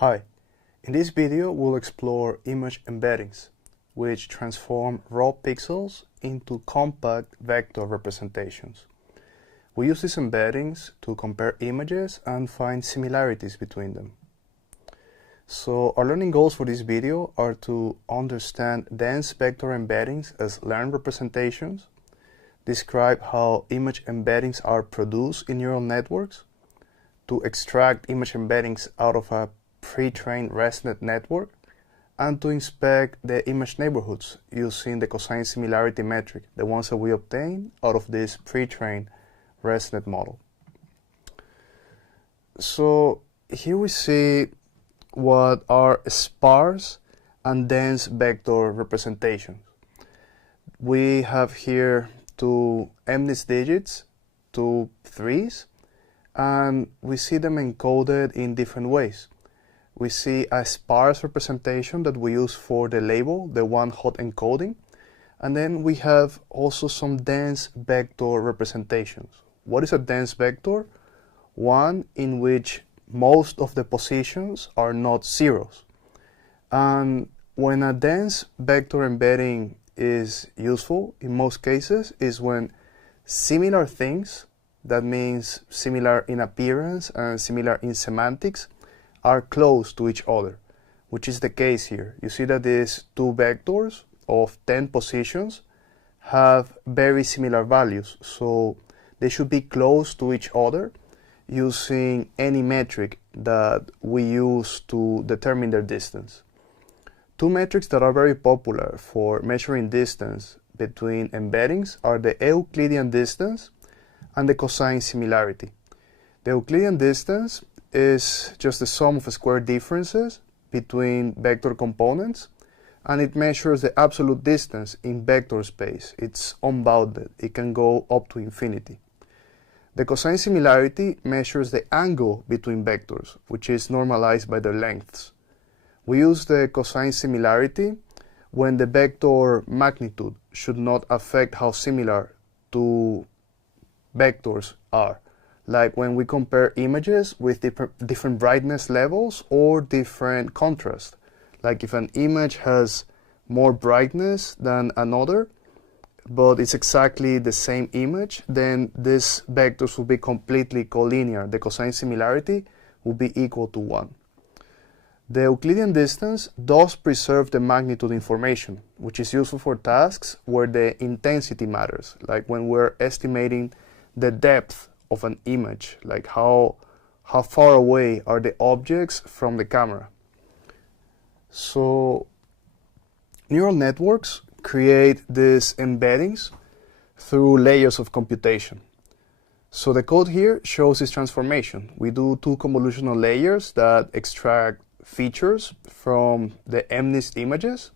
Hi, in this video we'll explore image embeddings, which transform raw pixels into compact vector representations. We use these embeddings to compare images and find similarities between them. So our learning goals for this video are to understand dense vector embeddings as learned representations, describe how image embeddings are produced in neural networks, to extract image embeddings out of a pre-trained ResNet network, and to inspect the image neighborhoods using the cosine similarity metric, the ones that we obtain out of this pre-trained ResNet model. So here we see what are sparse and dense vector representations. We have here two MNIST digits, two threes, and we see them encoded in different ways. We see a sparse representation that we use for the label, the one-hot encoding, and then we have also some dense vector representations. What is a dense vector? One in which most of the positions are not zeros. And when a dense vector embedding is useful, in most cases, is when similar things, that means similar in appearance and similar in semantics, are close to each other, which is the case here. You see that these two vectors of 10 positions have very similar values, so they should be close to each other using any metric that we use to determine their distance. Two metrics that are very popular for measuring distance between embeddings are the Euclidean distance and the cosine similarity. The Euclidean distance is just the sum of square differences between vector components, and it measures the absolute distance in vector space. It's unbounded. It can go up to infinity. The cosine similarity measures the angle between vectors, which is normalized by their lengths. We use the cosine similarity when the vector magnitude should not affect how similar two vectors are, like when we compare images with different brightness levels or different contrast. Like if an image has more brightness than another, but it's exactly the same image, then these vectors will be completely collinear. The cosine similarity will be equal to 1. The Euclidean distance does preserve the magnitude information, which is useful for tasks where the intensity matters, like when we're estimating the depth of an image, like how far away are the objects from the camera. So neural networks create these embeddings through layers of computation. So the code here shows this transformation. We do two convolutional layers that extract features from the MNIST images,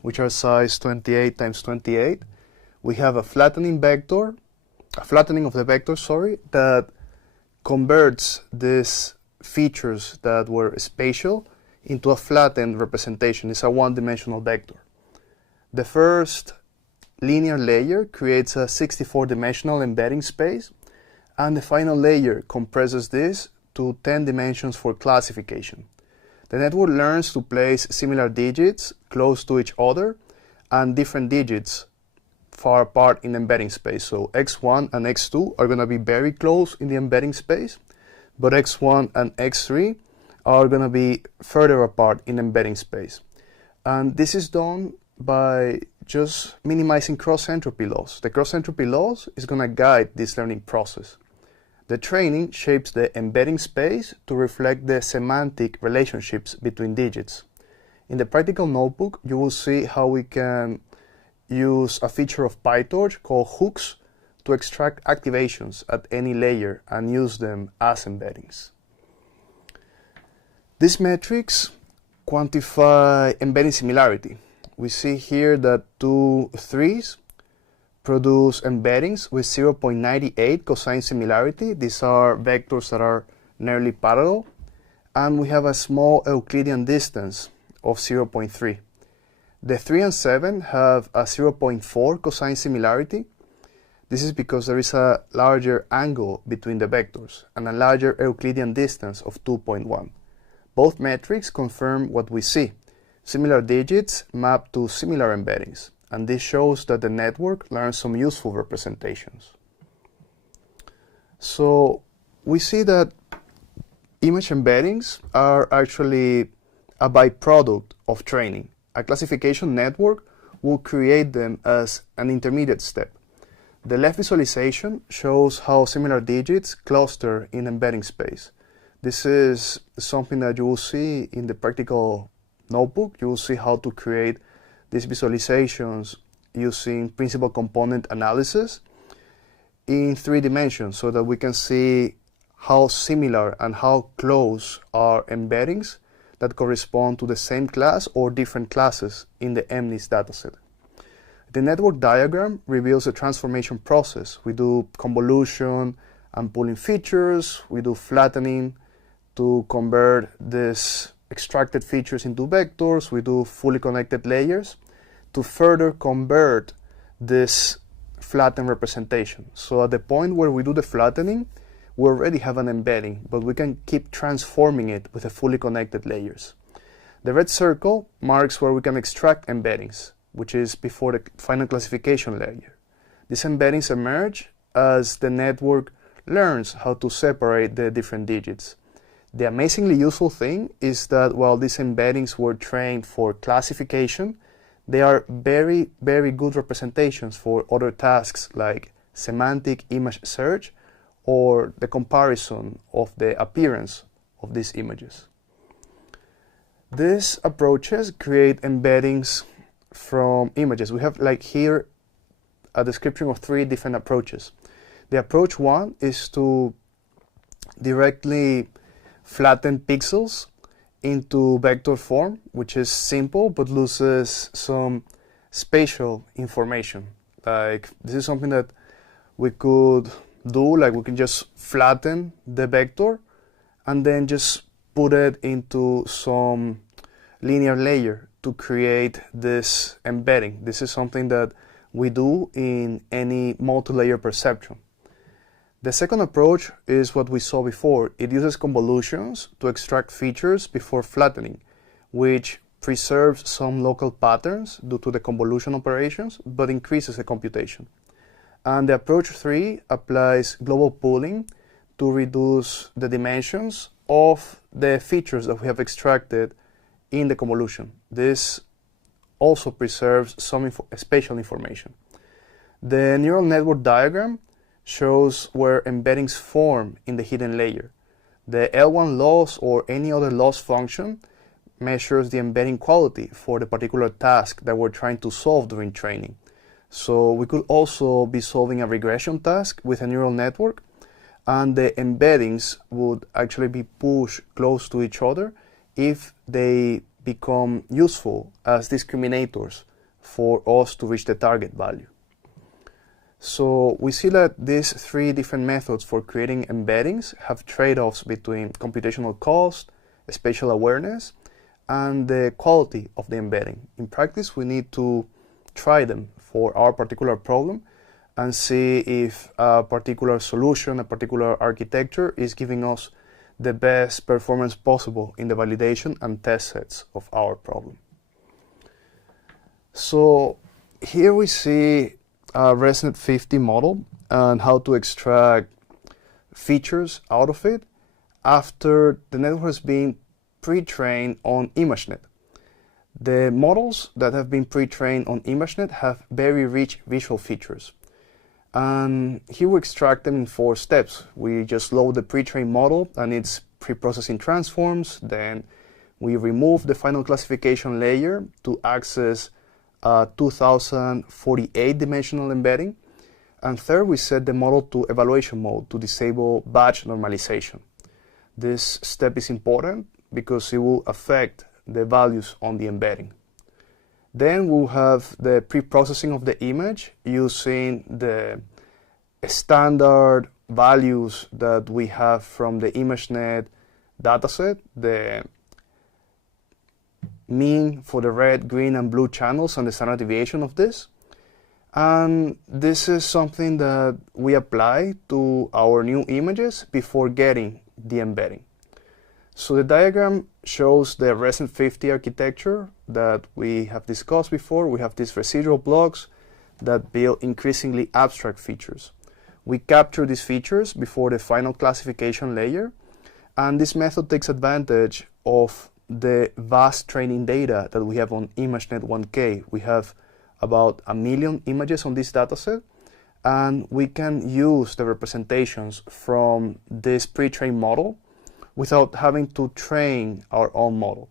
which are size 28 times 28. We have a flattening of the vector, that converts these features that were spatial into a flattened representation. It's a one-dimensional vector. The first linear layer creates a 64-dimensional embedding space, and the final layer compresses this to 10 dimensions for classification. The network learns to place similar digits close to each other and different digits far apart in the embedding space. So x1 and x2 are going to be very close in the embedding space, but x1 and x3 are going to be further apart in embedding space. And this is done by just minimizing cross-entropy loss. The cross-entropy loss is going to guide this learning process. The training shapes the embedding space to reflect the semantic relationships between digits. In the practical notebook, you will see how we can use a feature of PyTorch called hooks to extract activations at any layer and use them as embeddings. These metrics quantify embedding similarity. We see here that two threes produce embeddings with 0.98 cosine similarity. These are vectors that are nearly parallel. And we have a small Euclidean distance of 0.3. The 3 and 7 have a 0.4 cosine similarity. This is because there is a larger angle between the vectors and a larger Euclidean distance of 2.1. Both metrics confirm what we see. Similar digits map to similar embeddings, and this shows that the network learns some useful representations. So we see that image embeddings are actually a byproduct of training. A classification network will create them as an intermediate step. The left visualization shows how similar digits cluster in embedding space. This is something that you will see in the practical notebook. You will see how to create these visualizations using principal component analysis in 3 dimensions so that we can see how similar and how close are embeddings that correspond to the same class or different classes in the MNIST dataset. The network diagram reveals the transformation process. We do convolution and pooling features. We do flattening to convert these extracted features into vectors. We do fully connected layers to further convert this flattened representation. So at the point where we do the flattening, we already have an embedding, but we can keep transforming it with the fully connected layers. The red circle marks where we can extract embeddings, which is before the final classification layer. These embeddings emerge as the network learns how to separate the different digits. The amazingly useful thing is that while these embeddings were trained for classification, they are very, very good representations for other tasks like semantic image search or the comparison of the appearance of these images. These approaches create embeddings from images. We have like here a description of 3 different approaches. The approach 1 is to directly flatten pixels into vector form, which is simple but loses some spatial information. Like this is something that we could do, like we can just flatten the vector and then just put it into some linear layer to create this embedding. This is something that we do in any multi-layer perceptron. The second approach is what we saw before. It uses convolutions to extract features before flattening, which preserves some local patterns due to the convolution operations, but increases the computation. And the approach 3 applies global pooling to reduce the dimensions of the features that we have extracted in the convolution. This also preserves some spatial information. The neural network diagram shows where embeddings form in the hidden layer. The L1 loss or any other loss function measures the embedding quality for the particular task that we're trying to solve during training. So we could also be solving a regression task with a neural network, and the embeddings would actually be pushed close to each other if they become useful as discriminators for us to reach the target value. So we see that these 3 different methods for creating embeddings have trade-offs between computational cost, spatial awareness, and the quality of the embedding. In practice, we need to try them for our particular problem and see if a particular solution, a particular architecture is giving us the best performance possible in the validation and test sets of our problem. So here we see a ResNet 50 model and how to extract features out of it after the network has been pre-trained on ImageNet. The models that have been pre-trained on ImageNet have very rich visual features. And here we extract them in 4 steps. We just load the pre-trained model and its pre-processing transforms. Then we remove the final classification layer to access a 2048 dimensional embedding. And third, we set the model to evaluation mode to disable batch normalization. This step is important because it will affect the values on the embedding. Then we'll have the pre-processing of the image using the standard values that we have from the ImageNet dataset, the mean for the red, green, and blue channels and the standard deviation of this. And this is something that we apply to our new images before getting the embedding. So the diagram shows the ResNet 50 architecture that we have discussed before. We have these residual blocks that build increasingly abstract features. We capture these features before the final classification layer, and this method takes advantage of the vast training data that we have on ImageNet 1K. We have about 1 million images on this dataset, and we can use the representations from this pre-trained model without having to train our own model.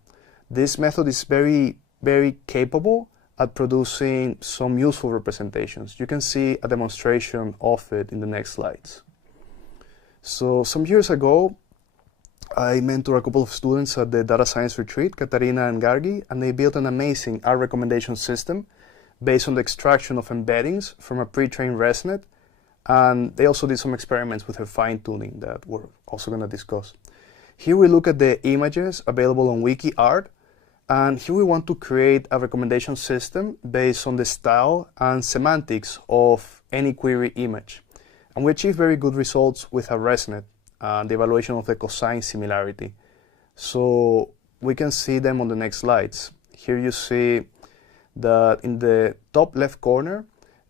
This method is very, very capable at producing some useful representations. You can see a demonstration of it in the next slides. So some years ago, I mentored a couple of students at the data science retreat, Katarina and Gargi, and they built an amazing R recommendation system based on the extraction of embeddings from a pre-trained ResNet, and they also did some experiments with her fine-tuning that we're also going to discuss. Here we look at the images available on WikiArt, and here we want to create a recommendation system based on the style and semantics of any query image. And we achieve very good results with a ResNet and the evaluation of the cosine similarity. So we can see them on the next slides. Here you see that in the top left corner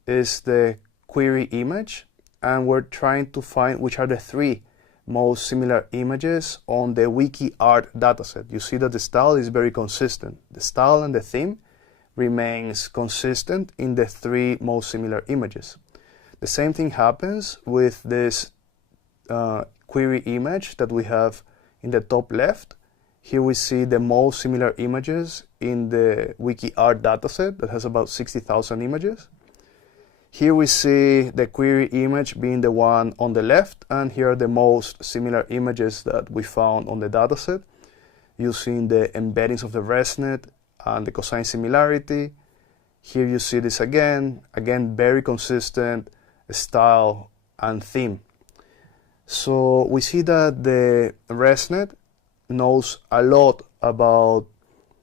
is the query image, and we're trying to find which are the 3 most similar images on the WikiArt dataset. You see that the style is very consistent. The style and the theme remains consistent in the 3 most similar images. The same thing happens with this query image that we have in the top left. Here we see the most similar images in the WikiArt dataset that has about 60,000 images. Here we see the query image being the one on the left, and here are the most similar images that we found on the dataset using the embeddings of the ResNet and the cosine similarity. Here you see this again very consistent style and theme. So we see that the ResNet knows a lot about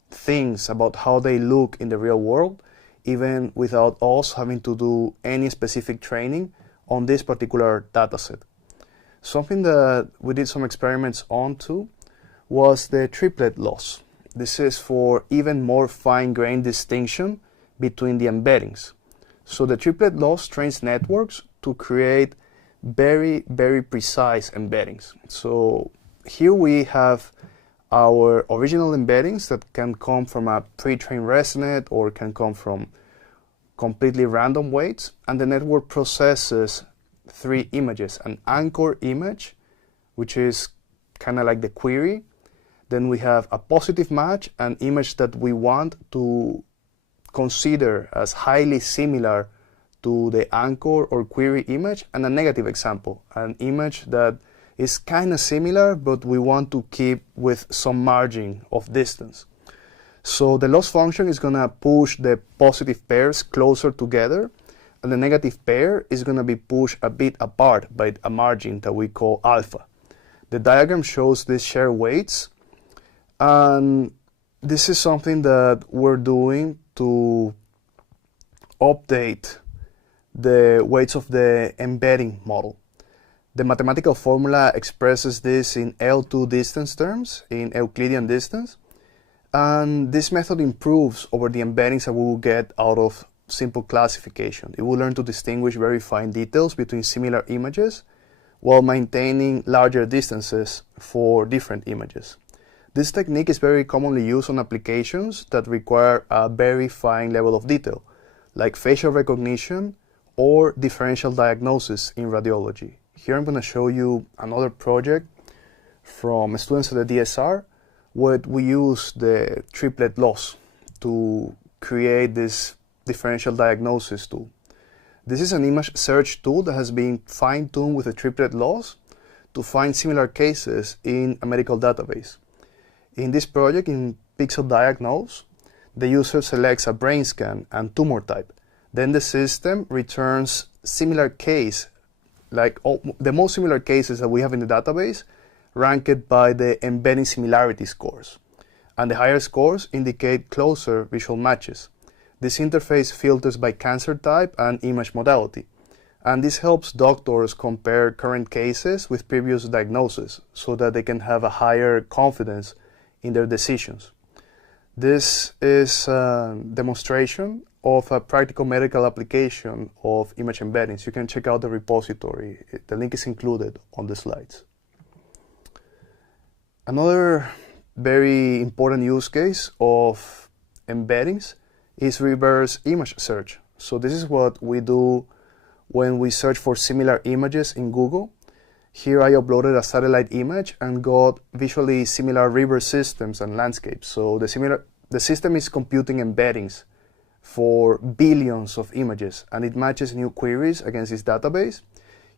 things, about how they look in the real world, even without us having to do any specific training on this particular dataset. Something that we did some experiments on too was the triplet loss. This is for even more fine-grained distinction between the embeddings. So the triplet loss trains networks to create very, very precise embeddings. So here we have our original embeddings that can come from a pre-trained ResNet or can come from completely random weights, and the network processes 3 images: an anchor image, which is kind of like the query. Then we have a positive match, an image that we want to consider as highly similar to the anchor or query image, and a negative example, an image that is kind of similar, but we want to keep with some margin of distance. So the loss function is going to push the positive pairs closer together, and the negative pair is going to be pushed a bit apart by a margin that we call alpha. The diagram shows these shared weights, and this is something that we're doing to update the weights of the embedding model. The mathematical formula expresses this in L2 distance terms, in Euclidean distance, and this method improves over the embeddings that we will get out of simple classification. It will learn to distinguish very fine details between similar images while maintaining larger distances for different images. This technique is very commonly used on applications that require a very fine level of detail, like facial recognition or differential diagnosis in radiology. Here I'm going to show you another project from students at the DSR where we use the triplet loss to create this differential diagnosis tool. This is an image search tool that has been fine-tuned with a triplet loss to find similar cases in a medical database. In this project, in Pixel Diagnose, the user selects a brain scan and tumor type. Then the system returns similar case, like the most similar cases that we have in the database, ranked by the embedding similarity scores. And the higher scores indicate closer visual matches. This interface filters by cancer type and image modality. And this helps doctors compare current cases with previous diagnoses so that they can have a higher confidence in their decisions. This is a demonstration of a practical medical application of image embeddings. You can check out the repository. The link is included on the slides. Another very important use case of embeddings is reverse image search. So this is what we do when we search for similar images in Google. Here I uploaded a satellite image and got visually similar river systems and landscapes. So the system is computing embeddings for billions of images, and it matches new queries against this database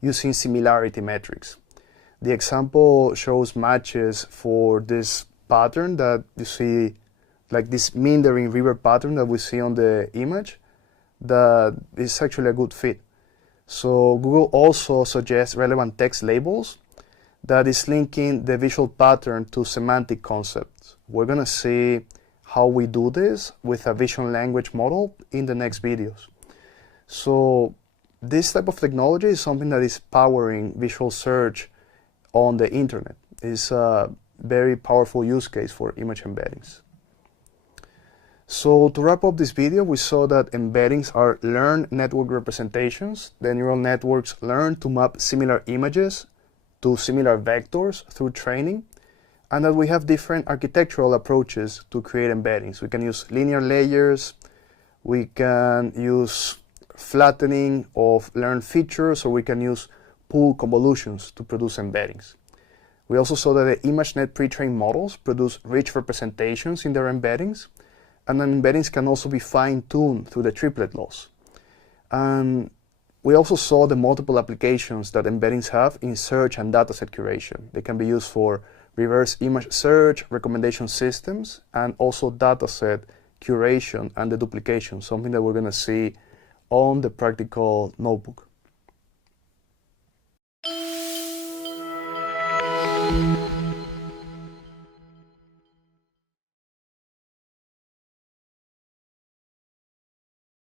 using similarity metrics. The example shows matches for this pattern that you see, like this meandering river pattern that we see on the image, that is actually a good fit. So Google also suggests relevant text labels that is linking the visual pattern to semantic concepts. We're going to see how we do this with a vision language model in the next videos. So this type of technology is something that is powering visual search on the internet. It's a very powerful use case for image embeddings. So to wrap up this video, we saw that embeddings are learned network representations. The neural networks learn to map similar images to similar vectors through training, and that we have different architectural approaches to create embeddings. We can use linear layers, we can use flattening of learned features, or we can use pool convolutions to produce embeddings. We also saw that the ImageNet pre-trained models produce rich representations in their embeddings, and then embeddings can also be fine-tuned through the triplet laws. And we also saw the multiple applications that embeddings have in search and dataset curation. They can be used for reverse image search, recommendation systems, and also dataset curation and deduplication, something that we're going to see on the practical notebook.